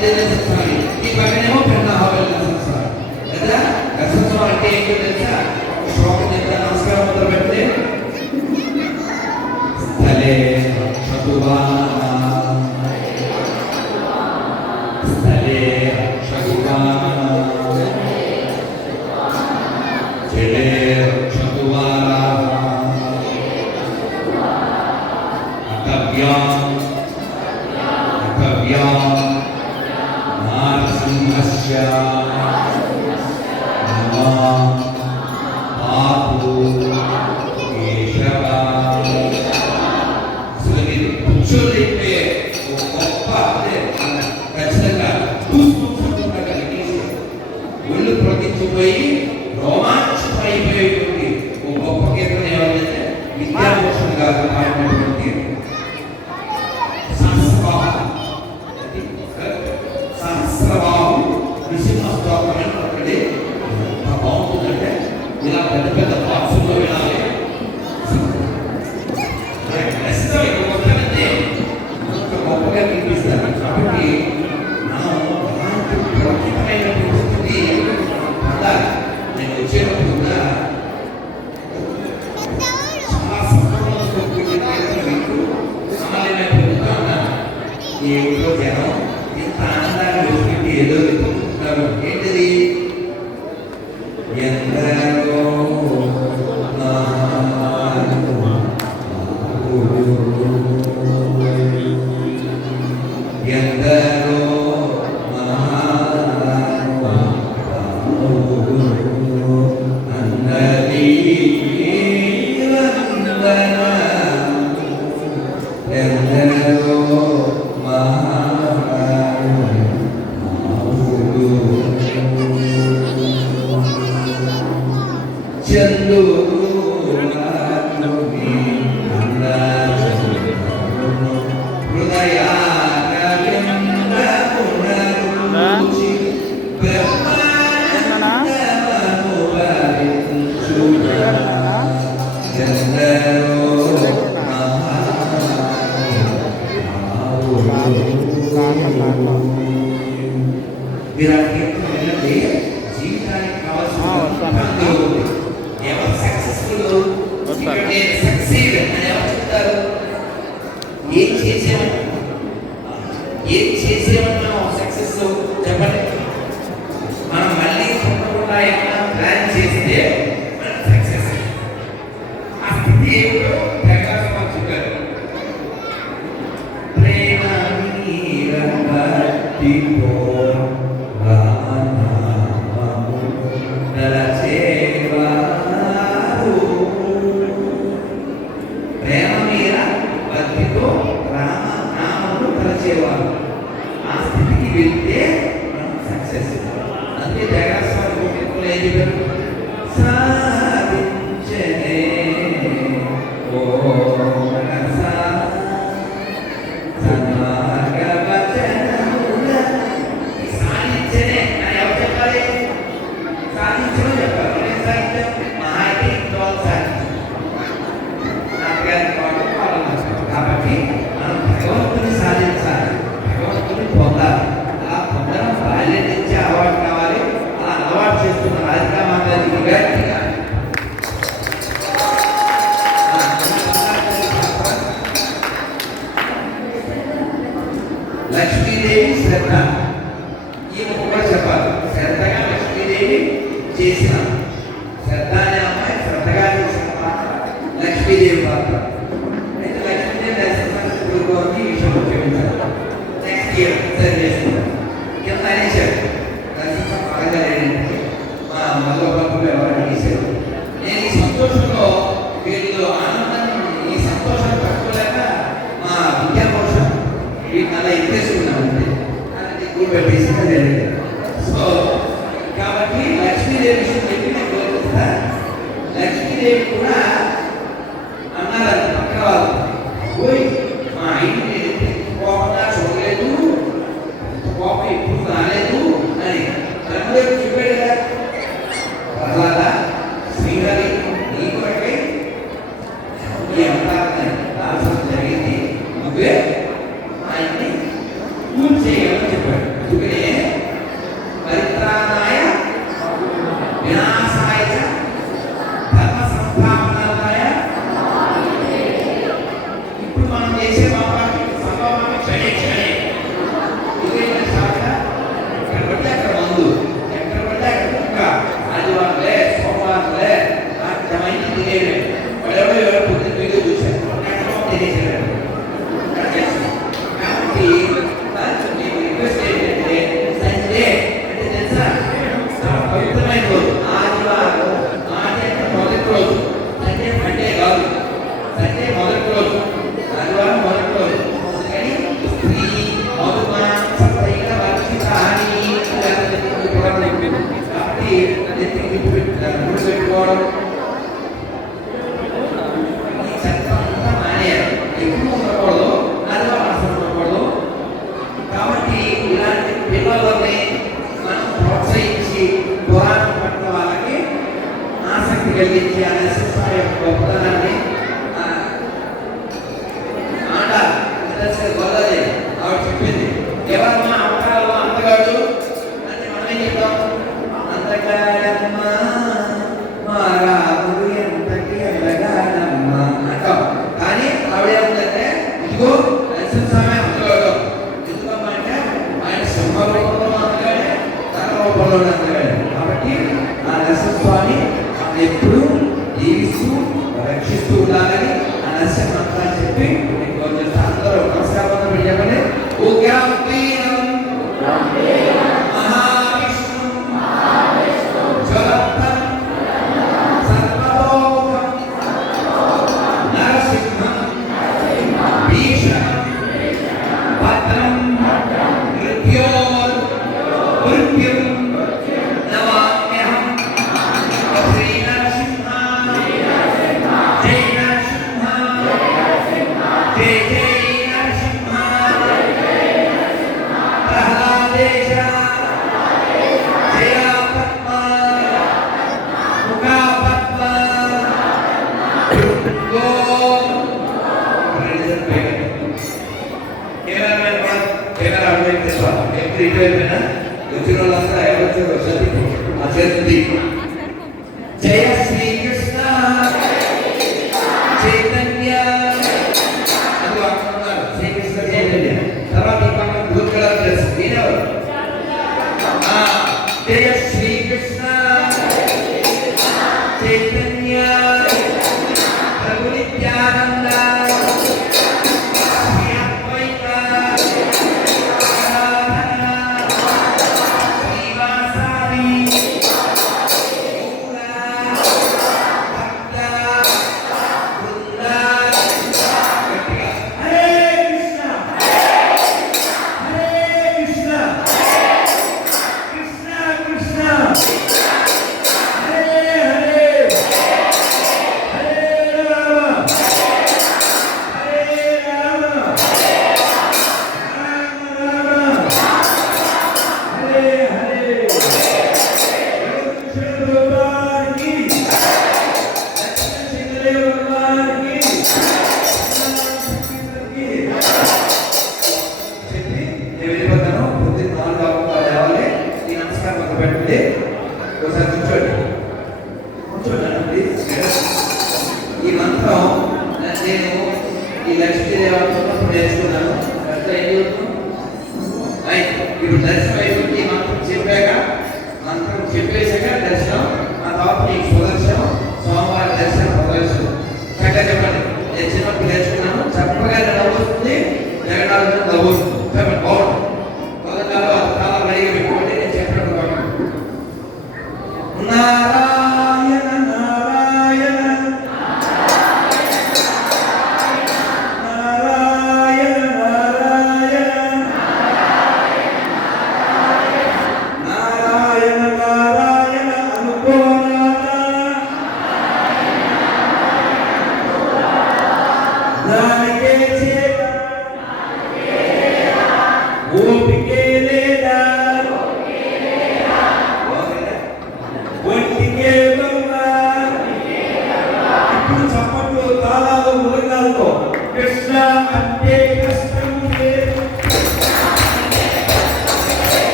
ఏదైనా సంసారం ఈ పక్కనేమో పెద్ద హావెల్ సంసారం కదా సంసారం అంటే ఏంటో తెలుసా శ్లోకం చెప్తే నమస్కారం మొదలు పెడితే స్థలే చతువా స్థలే చతువా చెలే చతువా అకవ్యం అకవ్యం I Shivaya. Namah. e There's give Senhor. Hey, hey.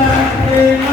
Amen.